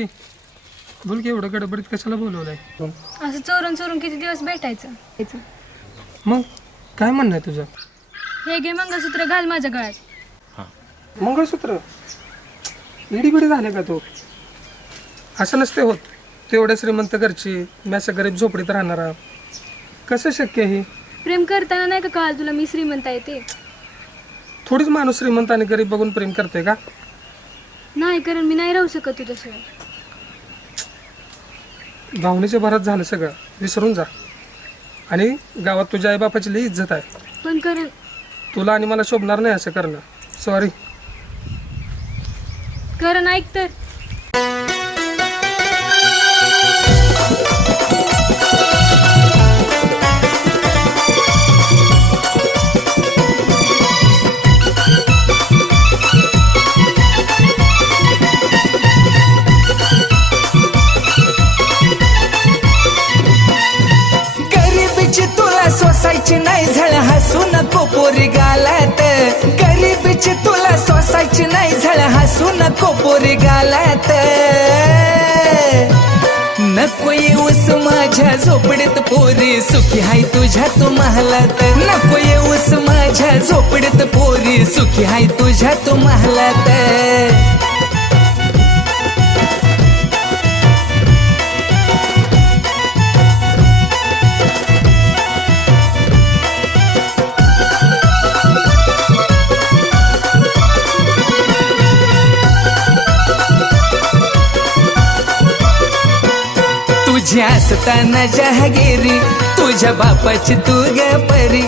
सृष्टी बोल की, एवढं गडबडीत कशाला बोलवलंय? असं चोरून चोरून किती दिवस भेटायचं? मग काय म्हणणं आहे तुझं? हे घे मंगळसूत्र, घाल माझ्या गळ्यात. मंगळसूत्र? इडी बिडी झाले का तू? असं नसते होत. तेवढ्या श्रीमंत घरची, मी असं गरीब झोपडीत राहणारा, कसं शक्य आहे? प्रेम करताना नाही का कळाल तुला मी श्रीमंत आहे ते? थोडीच माणूस श्रीमंत आणि गरीब बघून प्रेम करते का? नाही, कारण मी नाही राहू शकत तुझ्याशिवाय. भावनेच्या भरात झालं सगळं, विसरून जा. आणि गावात तुझ्या आईबापाची लई इज्जत आहे. पण कारण तुला आणि मला शोभणार नाही असं करणं. सॉरी. कारण ऐक तर. सोसायची नाही झळ, हसू नको पोरी गालात. गरीबीची तुला सोसायची नाही झळ, हसू नको पोरी गालात. नको येऊस माझ्या झोपडीत पोरी, सुखी हाय तुझ्या तू महालात. नको येऊस माझ्या झोपडीत पोरी, सुखी हाय तुझ्या तू महालात. तुझ्या असताना जहागिरी, तुझ्या बापाची तू ग परी.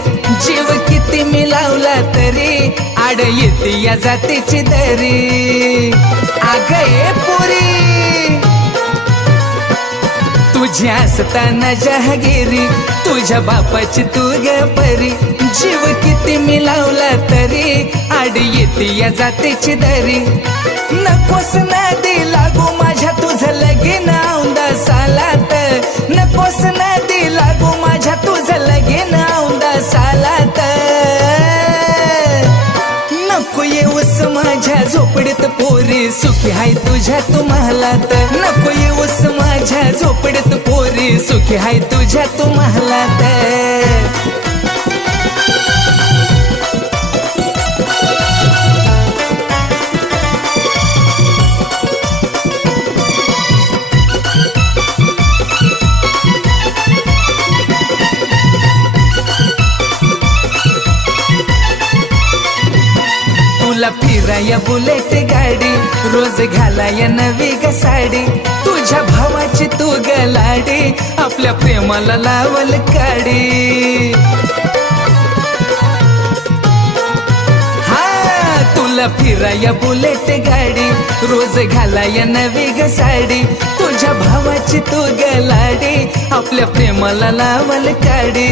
जीव किती मी लावला तरी, आड येते या जातीची दरी. अगं ए पोरी, तुझ्या असताना जहागिरी, तुझ्या बापाची तू ग परी. जीव किती मी लावला तरी, आड येते या जातीची दरी. नकोस नदी लागू माझ्या तुझं लगीन औंदा सालात. नकोस नदी लागू माझ्या तुझं लगीन औंदा सालात. नको येऊस माझ्या झोपडीत पोरी, सुखी हाय तुझ्या तू महालात. नको येऊस माझ्या झोपडीत पोरी, सुखी हाय तुझ्या तू महालात. तुला फिराया बुलेट गाडी, रोज घालाया नवी ग साडी. तुझ्या भावाची तू गलाडी, आपल्या प्रेमाला लावल काडी. हा तुला फिराया बुलेट गाडी, रोज घालाया नवी ग साडी. तुझ्या भावाची तू गलाडी, आपल्या प्रेमाला लावल काडी.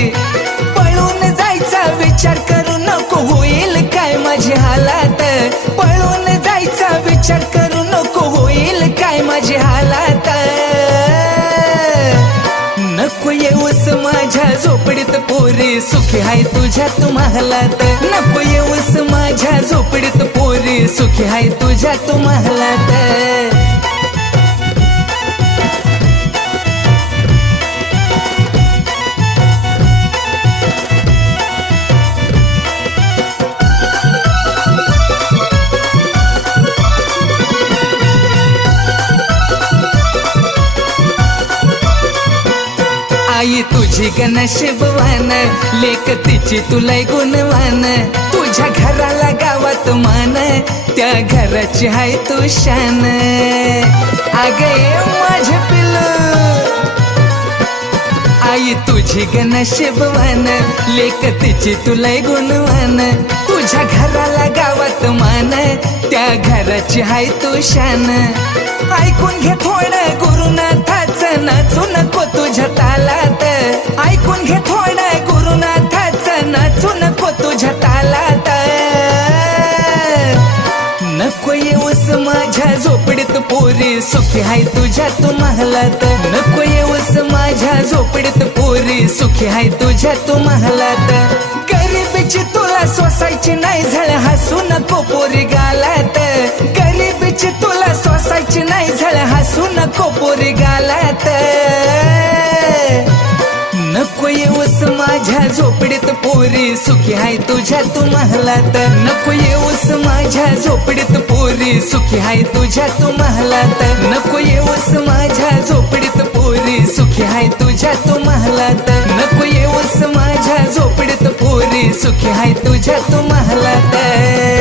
पळून जायचा विचार करू नको, होईल काय माझी हालात. पळून जायचा विचार करू नको, होईल काय माझी हालात. नको येऊस माझ्या झोपडीत पोरी, सुखी हाय तुझ्या तू महालात. नको येऊस माझ्या झोपडीत पोरी, सुखी हाय तुझ्या तू महालात. आई तुझी गणशिबवान, लेक तिची तुला गुणवान. तुझ्या घराला गावात मान, त्या घराची हाय तू शान. अगे माझे पिल्लू, आई तुझी गणशिबवान, लेक तिची तुला गुणवान. तुझ्या घराला गावात मान, त्या घराची हाय तू शान. ऐकून घे थोडं गुरुनाथाचं, नाचू नको तुझ्या तालात. ऐकून घे थोडं गुरुनाथाचं, नाचू नको तुझ्या तालात. नको येऊस माझ्या झोपडीत पोरी, सुखी हाय तुझ्या तू महालात. नको येऊस माझ्या झोपडीत पोरी, सुखी हाय तुझ्या तू महालात. गरीबीची तुला सोसायची नाही झळ, हसू नको पोरी गालात. गरीबीची तुला सोसायची नाही झळ, छळ हसू नको पोरी गालात नको येऊस माझ्या झोपडीत पोरी सुखी हाय तुझ्या तू महलात नको येऊस माझ्या झोपडीत पोरी सुखी हाय तुझ्या तू महलात नको येऊस माझ्या झोपडीत पोरी सुखी हाय तुझ्या तू महलात नको येऊस माझ्या झोपडीत पोरी सुखी हाय तुझ्या तू महलात